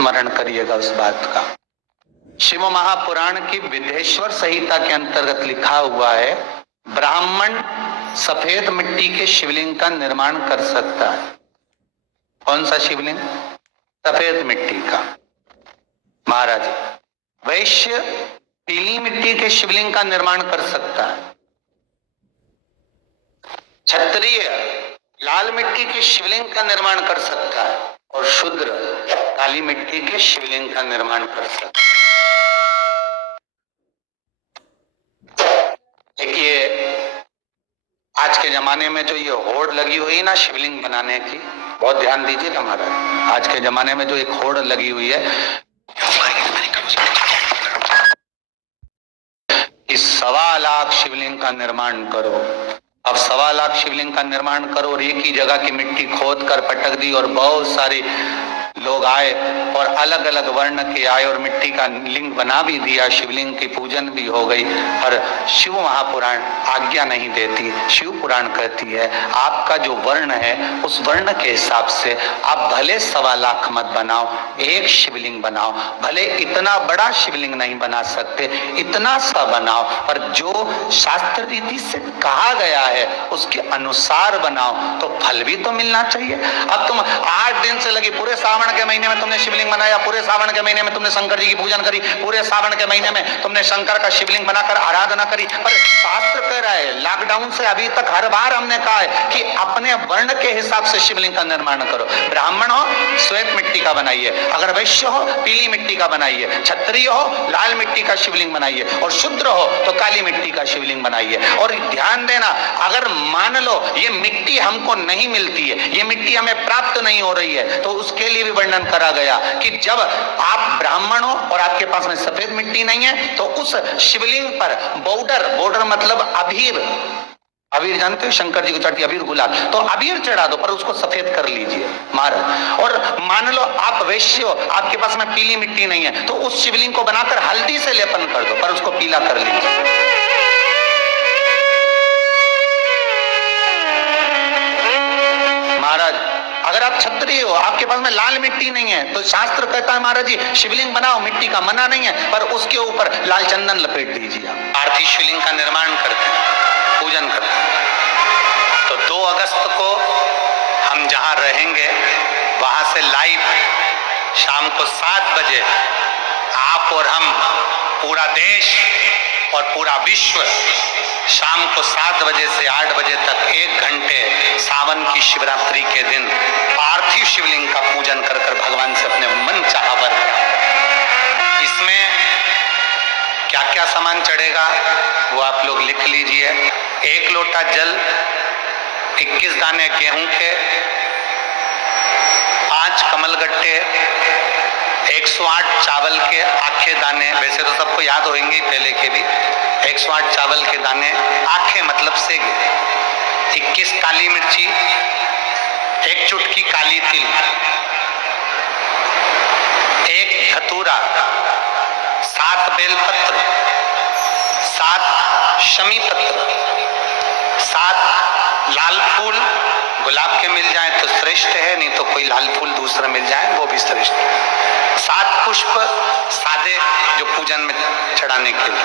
स्मरण करिएगा उस बात का। शिव महापुराण की विदेश्वर संहिता के अंतर्गत लिखा हुआ है, ब्राह्मण सफेद मिट्टी के शिवलिंग का निर्माण कर सकता है। कौन सा शिवलिंग? सफेद मिट्टी का। महाराज, वैश्य पीली मिट्टी के शिवलिंग का निर्माण कर सकता है। क्षत्रिय लाल मिट्टी के शिवलिंग का निर्माण कर सकता है और शूद्र काली मिट्टी के शिवलिंग का निर्माण कर सकता है। देखिए, आज के जमाने में जो ये होड़ लगी हुई ना शिवलिंग बनाने की, बहुत ध्यान दीजिए हमारा। आज के जमाने में जो एक होड़ लगी हुई है कि 1.25 लाख शिवलिंग का निर्माण करो। अब 1.25 लाख शिवलिंग का निर्माण करो और एक ही जगह की मिट्टी खोद कर पटक दी और बहुत सारे लोग आए और अलग अलग वर्ण के आए और मिट्टी का लिंग बना भी दिया, शिवलिंग की पूजन भी हो गई। पर शिव महापुराण आज्ञा नहीं देती। शिव पुराण कहती है आपका जो वर्ण है उस वर्ण के हिसाब से आप भले 1.25 लाख मत बनाओ, एक शिवलिंग बनाओ। भले इतना बड़ा शिवलिंग नहीं बना सकते, इतना सा बनाओ, पर जो शास्त्र रीति से कहा गया है उसके अनुसार बनाओ तो फल भी तो मिलना चाहिए। अब तुम 8 दिन से लगी, पूरे सावन के महीने में तुमने शिवलिंग बनाया, पूरे सावन के महीने में तुमने शंकर जी की पूजन करी, पूरे सावन के महीने में तुमने शंकर का शिवलिंग बनाकर आराधना करी, पर शास्त्र कह रहा है, लॉकडाउन से अभी तक हर बार हमने कहा है कि अपने वर्ण के हिसाब से शिवलिंग का निर्माण करो। ब्राह्मण हो श्वेत मिट्टी का बनाइए, अगर वैश्य हो पीली मिट्टी का बनाइए, क्षत्रिय हो लाल मिट्टी का शिवलिंग बनाइए और शूद्र हो तो काली मिट्टी का शिवलिंग बनाइए। और ध्यान देना, अगर मान लो ये मिट्टी हमको नहीं मिलती है, ये मिट्टी हमें प्राप्त नहीं हो रही है, तो उसके लिए भी वर्णन करा गया कि जब आप ब्राह्मण हो और आपके पास में सफेद मिट्टी नहीं है तो उस शिवलिंग पर बॉर्डर मतलब अबीर जानते हो, शंकर जी को चढ़ती अबीर गुलाल, तो अबीर चढ़ा दो पर उसको सफेद कर लीजिए महाराज। और मान लो आप वैश्य हो, आपके पास में पीली मिट्टी नहीं है तो उस शिवलिंग को बनाकर हल्दी से लेपन कर दो पर उसको पीला कर लीजिए। महाराज, अगर आप क्षत्रिय हो, आपके पास में लाल मिट्टी नहीं है तो शास्त्र कहता है महाराज जी शिवलिंग बनाओ, मिट्टी का मना नहीं है, पर उसके ऊपर लाल चंदन लपेट दीजिए। आरती शिवलिंग का निर्माण करते हैं, पूजन करते हैं। तो 2 अगस्त को हम जहां रहेंगे वहां से लाइव शाम को 7 बजे आप और हम, पूरा देश और पूरा विश्व, शाम को 7 बजे से 8 बजे तक 1 घंटे सावन की शिवरात्रि के दिन पार्थिव शिवलिंग का पूजन कर कर भगवान से अपने मन चाहा वर। इसमें क्या क्या सामान चढ़ेगा वो आप लोग लिख लीजिए। 1 लोटा जल, 21 दाने गेहूं के, 5 कमलगट्टे, 108 चावल के आखे दाने, वैसे तो सबको याद होंगे पहले के भी, 108 चावल के दाने, आखे मतलब सेगे, 21 काली मिर्ची, 1 चुटकी काली तिल, 1 धतूरा, 7 बेलपत्र, 7 शमी पत्र, 7 लाल फूल, गुलाब के मिल जाए तो श्रेष्ठ है, नहीं तो कोई लाल फूल दूसरा मिल जाए वो भी श्रेष्ठ है, 7 पुष्प सादे जो पूजन में चढ़ाने के लिए,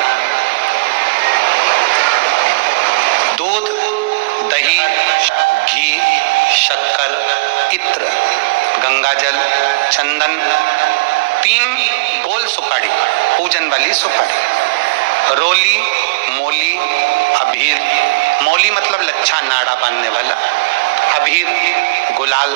दूध, दही, घी, शक्कर, इत्र, गंगाजल, चंदन, 3 गोल सुपारी, पूजन वाली सुपारी, रोली, मोली, अबीर, मौली मतलब लच्छा नाड़ा बांधने वाला, अबीर, गुलाल,